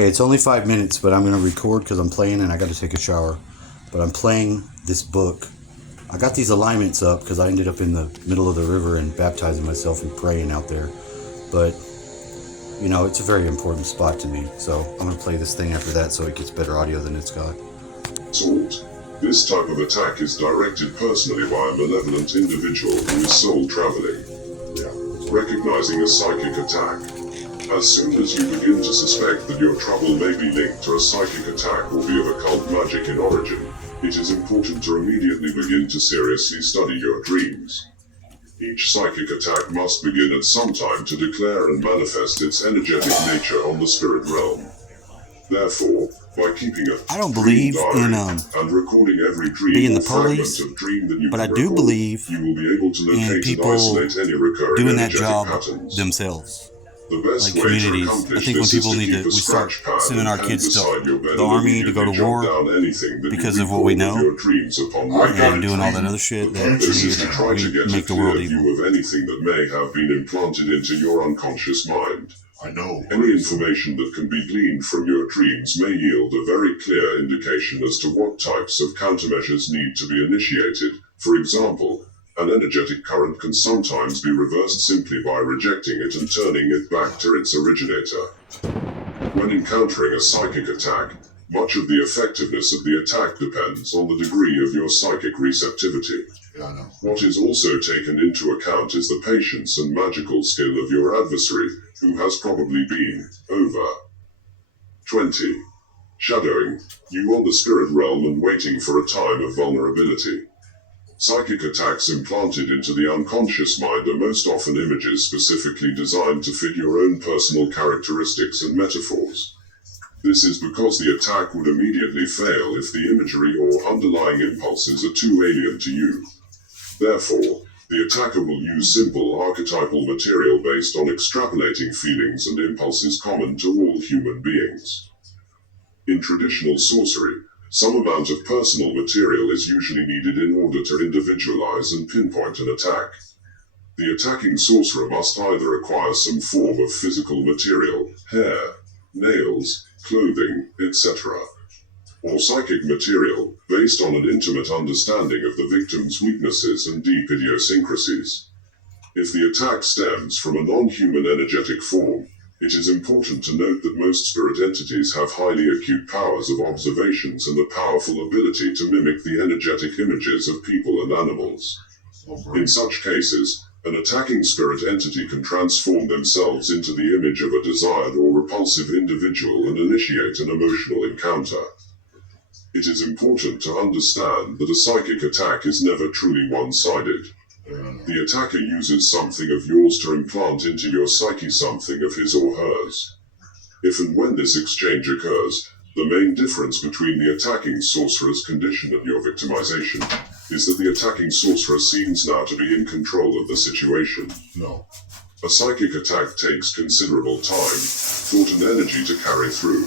Okay, it's only 5 minutes, but I'm going to record because I'm playing and I got to take a shower. But I'm playing this book. I got these alignments up because I ended up in the middle of the river and baptizing myself and praying out there. But, you know, it's a very important spot to me. So I'm going to play this thing after that so it gets better audio than it's got. Assault. This type of attack is directed personally by a malevolent individual who is soul traveling. Recognizing a psychic attack. As soon as you begin to suspect that your trouble may be linked to a psychic attack or be of occult magic in origin, it is important to immediately begin to seriously study your dreams. Each psychic attack must begin at some time to declare and manifest its energetic nature on the spirit realm. Therefore, by keeping a I don't believe in and recording every dream being the fragment police, of dream that you but can I do record, believe you will be able to in locate and people isolate any recurring doing that energetic job patterns. themselves. The best Like way to communities. accomplish I think when this people is to need keep to, a we start scratch pad sending our and kids to beside your bed the and army to go to immediately jot war down anything that because you of what we recall know your dreams upon and waking. doing all that other shit that This is to try to get make a the world clear evil. view of anything that may have been implanted into your unconscious mind. I know. Any information that can be gleaned from your dreams may yield a very clear indication as to what types of countermeasures need to be initiated. For example, an energetic current can sometimes be reversed simply by rejecting it and turning it back to its originator. When encountering a psychic attack, much of the effectiveness of the attack depends on the degree of your psychic receptivity. Yeah, I know. What is also taken into account is the patience and magical skill of your adversary, who has probably been over 20. Shadowing you on the spirit realm and waiting for a time of vulnerability. Psychic attacks implanted into the unconscious mind are most often images specifically designed to fit your own personal characteristics and metaphors. This is because the attack would immediately fail if the imagery or underlying impulses are too alien to you. Therefore, the attacker will use simple archetypal material based on extrapolating feelings and impulses common to all human beings. In traditional sorcery, some amount of personal material is usually needed in order to individualize and pinpoint an attack. The attacking sorcerer must either acquire some form of physical material, hair, nails, clothing, etc., or psychic material, based on an intimate understanding of the victim's weaknesses and deep idiosyncrasies. If the attack stems from a non-human energetic form, it is important to note that most spirit entities have highly acute powers of observations and a powerful ability to mimic the energetic images of people and animals. In such cases, an attacking spirit entity can transform themselves into the image of a desired or repulsive individual and initiate an emotional encounter. It is important to understand that a psychic attack is never truly one-sided. The attacker uses something of yours to implant into your psyche something of his or hers. If and when this exchange occurs, the main difference between the attacking sorcerer's condition and your victimization is that the attacking sorcerer seems now to be in control of the situation. No. A psychic attack takes considerable time, thought and energy to carry through.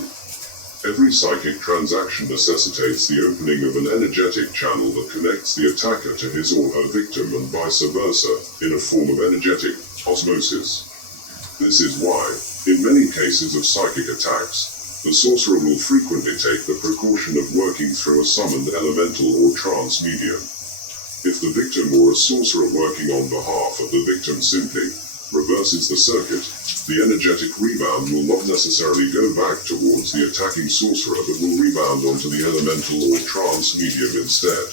Every psychic transaction necessitates the opening of an energetic channel that connects the attacker to his or her victim and vice versa, in a form of energetic osmosis. This is why, in many cases of psychic attacks, the sorcerer will frequently take the precaution of working through a summoned elemental or trance medium. If the victim or a sorcerer working on behalf of the victim simply reverses the circuit, the energetic rebound will not necessarily go back towards the attacking sorcerer but will rebound onto the elemental or trance medium instead.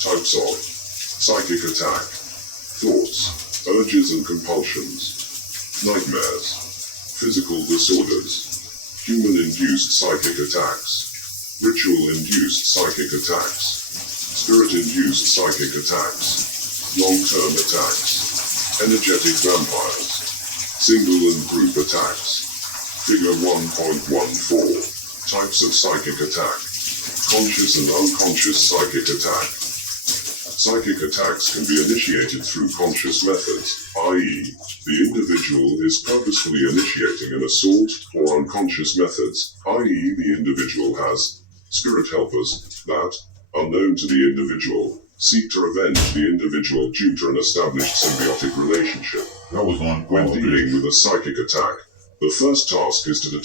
Types of psychic attack: thoughts, urges and compulsions, nightmares, physical disorders, human-induced psychic attacks, ritual-induced psychic attacks, spirit-induced psychic attacks, long-term attacks, energetic vampires, single and group attacks. Figure 1.14. Types of psychic attack. Conscious and unconscious psychic attack. Psychic attacks can be initiated through conscious methods, i.e., the individual is purposefully initiating an assault, or unconscious methods, i.e., the individual has spirit helpers that, unknown to the individual, seek to revenge the individual due to an established symbiotic relationship. That was on When dealing with a psychic attack, the first task is to determine